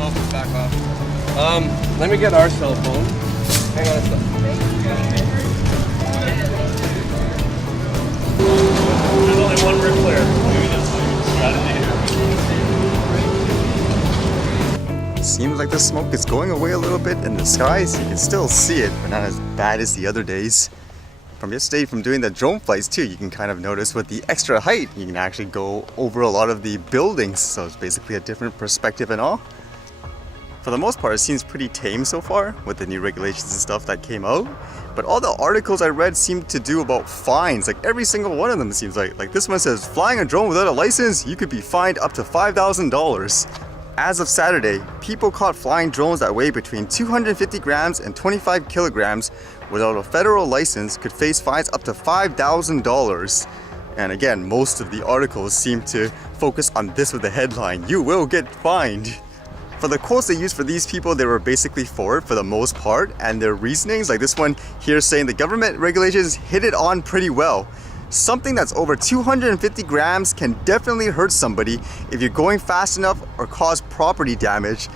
cell phone's back off. Let me get our cell phone. Hang on a sec. There's only one Ric Flair. Maybe that's my strategy here. Seems like the smoke is going away a little bit in the skies. You can still see it, but not as bad as the other days. From yesterday, from doing the drone flights too, you can kind of notice with the extra height, you can actually go over a lot of the buildings. So it's basically a different perspective and all. For the most part, it seems pretty tame so far with the new regulations and stuff that came out. But all the articles I read seem to do about fines. Like every single one of them seems like this one says, flying a drone without a license, you could be fined up to $5,000. As of Saturday, people caught flying drones that weigh between 250 grams and 25 kilograms without a federal license could face fines up to $5,000. And again, most of the articles seem to focus on this with the headline, "You will get fined." For the quotes they used for these people, they were basically for it for the most part, and their reasonings, like this one here saying the government regulations hit it on pretty well. Something that's over 250 grams can definitely hurt somebody if you're going fast enough or cause property damage.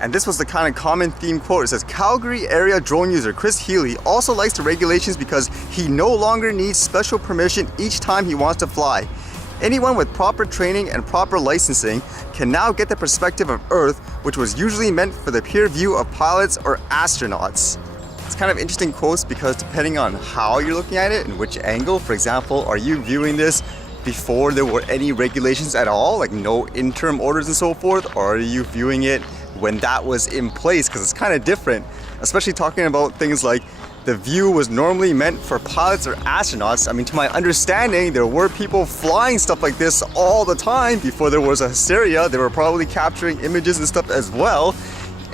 And this was the kind of common theme quote. It says, Calgary area drone user Chris Healy also likes the regulations because he no longer needs special permission each time he wants to fly. Anyone with proper training and proper licensing can now get the perspective of Earth, which was usually meant for the peer view of pilots or astronauts. It's kind of interesting quotes because depending on how you're looking at it and which angle, for example, are you viewing this before there were any regulations at all, like no interim orders and so forth, or are you viewing it when that was in place? Because it's kind of different, especially talking about things like the view was normally meant for pilots or astronauts. I mean, to my understanding, there were people flying stuff like this all the time before there was a hysteria. They were probably capturing images and stuff as well.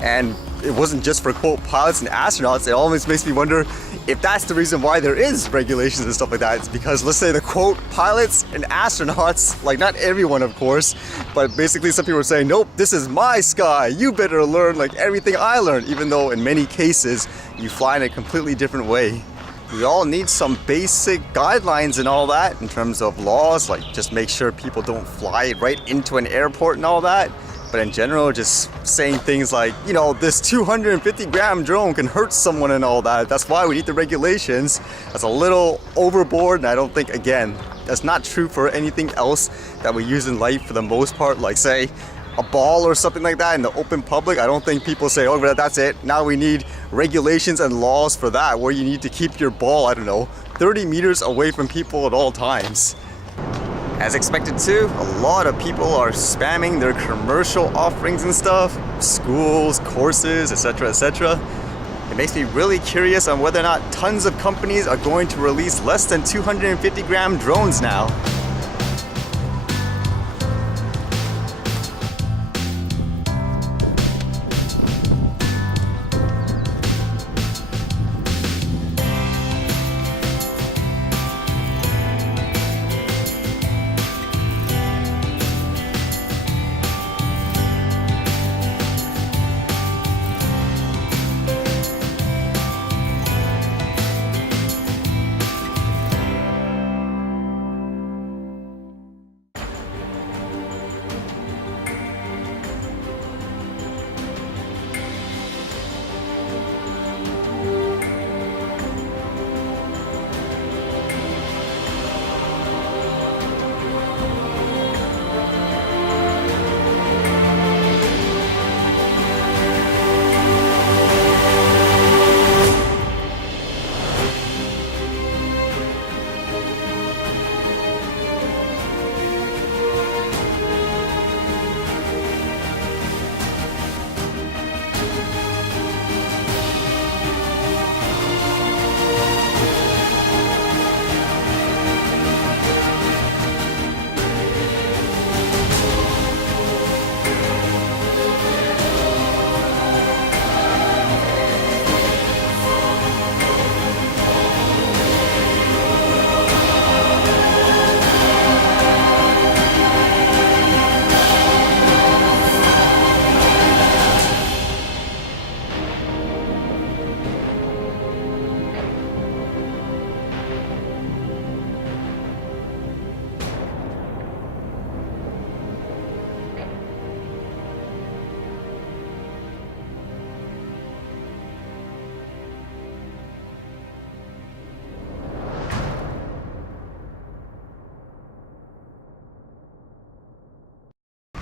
And it wasn't just for quote pilots and astronauts. It always makes me wonder if that's the reason why there is regulations and stuff like that. It's because, let's say, the quote pilots and astronauts, like not everyone of course, but basically some people are saying, nope, this is my sky, you better learn like everything I learned, even though in many cases you fly in a completely different way. We all need some basic guidelines and all that in terms of laws, like just make sure people don't fly right into an airport and all that. But in general, just saying things like, you know, this 250 gram drone can hurt someone and all that. That's why we need the regulations. That's a little overboard, and I don't think, again, that's not true for anything else that we use in life for the most part. Like say, a ball or something like that in the open public. I don't think people say, oh, that's it. Now we need regulations and laws for that, where you need to keep your ball, I don't know, 30 meters away from people at all times. As expected too, a lot of people are spamming their commercial offerings and stuff, schools, courses, etc, etc. It makes me really curious on whether or not tons of companies are going to release less than 250 gram drones now.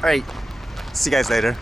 All right, see you guys later.